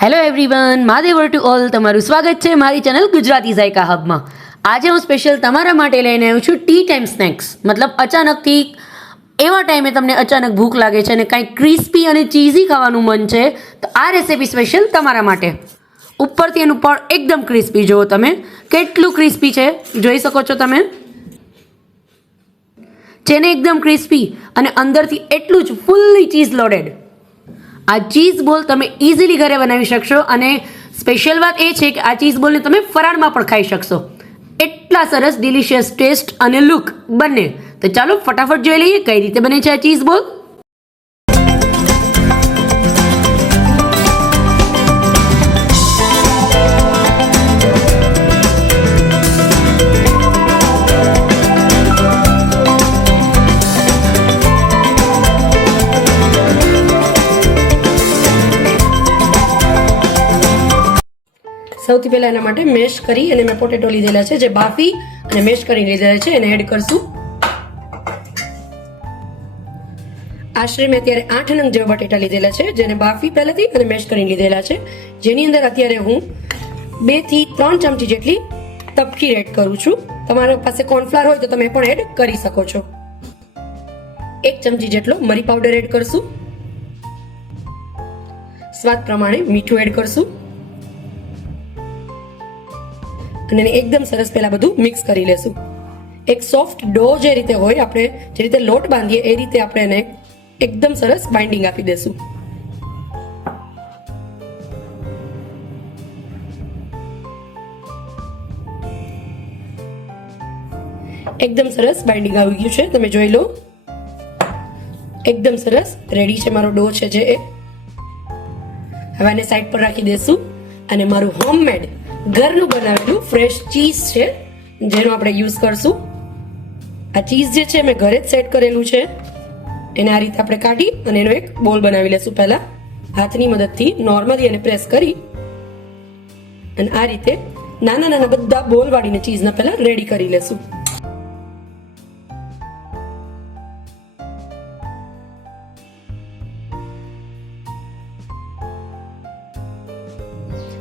Hello everyone, મહાદેવર to all. તમારું સ્વાગત છે મારી ચેનલ ગુજરાતી ઝાયકા હબમાં. આજે હું સ્પેશિયલ તમારા માટે લઈને આવ્યું છું ટી ટાઈમ સ્નેક્સ. મતલબ અચાનકથી એવા ટાઈમે તમને અચાનક ભૂખ લાગે છે અને કાંઈક ક્રિસ્પી અને ચીઝી ખાવાનું મન છે, તો આ રેસીપી સ્પેશિયલ તમારા માટે. ઉપરથી એનું પણ એકદમ ક્રિસ્પી. જુઓ તમે કેટલું ક્રિસ્પી છે, જોઈ શકો છો તમે. જેને એકદમ ક્રિસ્પી અને અંદરથી એટલું જ ફૂલ્લી ચીઝ લોડેડ. આ ચીઝ બોલ તમે ઇઝીલી ઘરે બનાવી શકશો અને સ્પેશિયલ વાત એ છે કે આ ચીઝ બોલને તમે ફરાળમાં પણ ખાઈ શકશો. એટલા સરસ ડિલિશિયસ ટેસ્ટ અને લુક બંને. તો ચાલો ફટાફટ જોઈ લઈએ કઈ રીતે બને છે આ ચીઝ બોલ. સૌથી પહેલા એના માટે મેશ કરી અને મેં પોટેટો લીધેલા છે, જે બાફી અને મેશ કરી લીધેલા છે, એને એડ કરશું. આશરે મેં અત્યારે 8 નંગ જેવા બટેટા લીધેલા છે, જેને બાફી પહેલાથી અને મેશ કરી લીધેલા છે, જેની અંદર અત્યારે હું 2 થી 3 ચમચી જેટલી તપકીર એડ કરું છું. તમારા પાસે કોર્નફ્લાવર હોય તો તમે પણ એડ કરી શકો છો. 1 ચમચી જેટલો મરી પાવડર એડ કરશું. સ્વાદ પ્રમાણે મીઠું એડ કરશું અને એકદમ સરસ પહેલા બધું મિક્સ કરી લેશું. એક સોફ્ટ ડો જે રીતે હોય, આપણે જે રીતે લોટ બાંધીએ એ રીતે આપણે એને એકદમ સરસ બાઇન્ડિંગ આપી દેશું. એકદમ સરસ બાઇન્ડિંગ આવી ગયું છે, તમે જોઈ લો. એકદમ સરસ રેડી છે મારો ડો છે જે. હવે આને સાઈડ પર રાખી દેશું અને મારું હોમમેડ ઘરનું બનાવેલું ફ્રેશ ચીઝ છે જેનો આપણે યુઝ કરશું. આ ચીઝ જે છે મેં ઘરે જ સેટ કરેલું છે, એને આ રીતે આપણે કાઢી અને એનો એક બોલ બનાવી લેશું. પહેલા હાથની મદદથી નોર્મલી એને પ્રેસ કરી અને આ રીતે નાના નાના બધા બોલ વાળીને ચીઝના પહેલા રેડી કરી લેશું.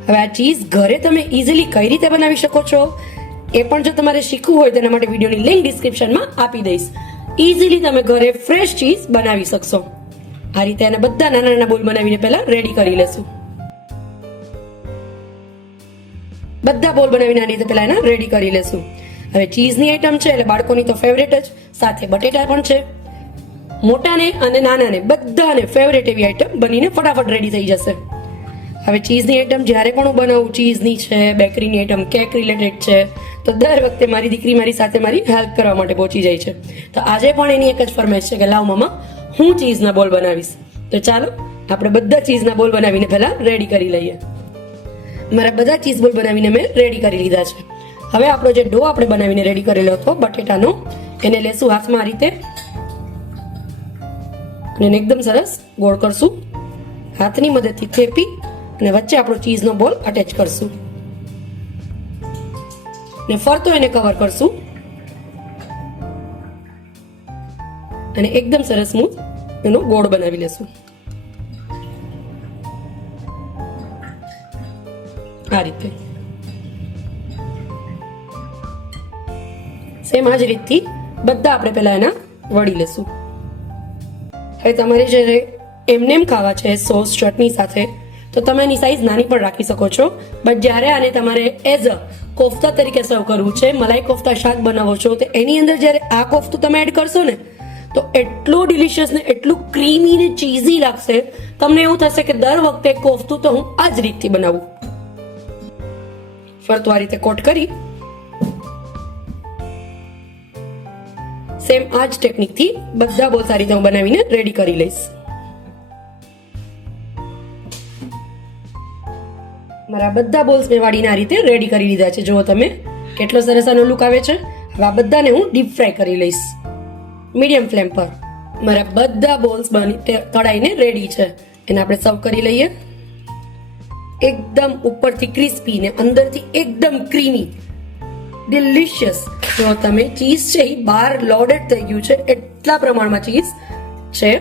હવે આ ચીઝ ઘરે તમે ઇઝીલી કઈ રીતે બનાવી શકો છો એ પણ જો તમારે શીખવું હોય તેના માટે વિડીયોની લિંક ડિસ્ક્રિપ્શનમાં આપી દઈશ. ઇઝીલી તમે ઘરે ફ્રેશ ચીઝ બનાવી શકશો. આ રીતે આને બધા નાના નાના બોલ બનાવીને પહેલા રેડી કરી લેશું. બધા બોલ બનાવીને આ રીતે પહેલા એના રેડી કરી લેશું. હવે ચીઝની આઈટમ છે એટલે બાળકોની તો ફેવરેટ જ, સાથે બટેટા પણ છે. મોટાને અને નાનાને બધાને ફેવરેટ એવી આઈટમ બનીને ફટાફટ રેડી થઈ જશે. હવે ચીઝની આઈટમ જ્યારે પણ હું બનાવું, ચીઝની છે, બેકરીની આઈટમ, કેક રિલેટેડ છે, તો દર વખતે મારી દીકરી મારી સાથે મારી હેલ્પ કરવા માટે પહોંચી જાય છે. તો આજે પણ એની એક જ ફરમાઈશ છે કે લાવ મમ્મા હું ચીઝના બોલ બનાવીશ. તો ચાલો આપણે બધા ચીઝના બોલ બનાવીને પહેલા રેડી કરી લઈએ. મારા બધા ચીઝ બોલ બનાવીને મેં રેડી કરી લીધા છે. હવે આપણો જે ડો આપણે બનાવીને રેડી કરેલો હતો બટેટાનો, એને લેશું હાથમાં આ રીતે અને એકદમ સરસ ગોળ કરશું. હાથની મદદથી થેપી અને વચ્ચે આપણો ચીઝનો બોલ અટેચ કરશું ને ફરતો એને કવર કરશું અને એકદમ સરસ સ્મૂથ એનો ગોળ બનાવી લેશું. આ રીતે સેમ આ જ રીતથી બધા આપણે પહેલા એના વળી લેશું. હવે તમારે જ્યારે એમને એમ ખાવા છે સોસ ચટણી સાથે, તો તમે એની સાઈઝ નાની પણ રાખી શકો છો. બટ જ્યારે આને તમારે એઝ અ કોફતા તરીકે સર્વ કરવું છે, મલાઈ કોફતા શાક બનાવો છો, તો એની અંદર જ્યારે આ કોફતું તમે એડ કરશો ને તો એટલું ડિલિશિયસ ને એટલું ક્રીમી ને ચીઝી લાગશે. તમને એવું થશે કે દર વખતે કોફતું તો હું આ જ રીતથી બનાવું. ફરતું આ રીતે કોટ કરી સેમ આ જ ટેકનિકથી બધા બહુ સારી રીતે હું બનાવીને રેડી કરી લઈશ. મારા બધા બોલ્સ મેં વાળીને આ રીતે રેડી કરી લીધા છે. જુઓ તમે કેટલો સરસ આનો લુક આવે છે. હવે આ બધાને હું ડીપ ફ્રાય કરી લઈશ મીડિયમ ફ્લેમ પર. મારા બધા બોલ્સ તળાઈને રેડી છે. એને આપણે સર્વ કરી લઈએ. એકદમ ઉપરથી ક્રિસ્પી ને અંદરથી એકદમ ક્રીમી ડિલિશિયસ. જો તમે ચીઝ છે એ બહાર લોડેડ થઈ ગયું છે, એટલા પ્રમાણમાં ચીઝ છે.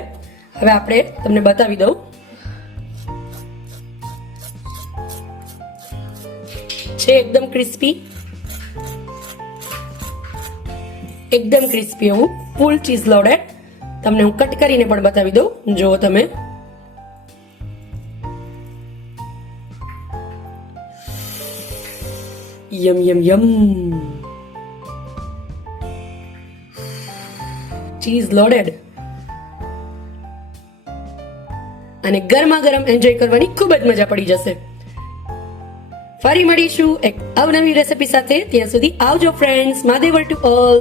હવે આપણે તમને બતાવી દઉં છે એકદમ ક્રિસ્પી, એકદમ ક્રિસ્પી એવું ફૂલ ચીઝ લોડેડ. તમને હું કટ કરીને પણ બતાવી દઉં, જુઓ તમે. યમ યમ યમ. ચીઝ લોડેડ અને ગરમા ગરમ એન્જોય કરવાની ખૂબ જ મજા પડી જશે. ફરી મળીશું એક અવનવી રેસિપી સાથે. ત્યાં સુધી આવજો ફ્રેન્ડ્સ. માદેવર to all.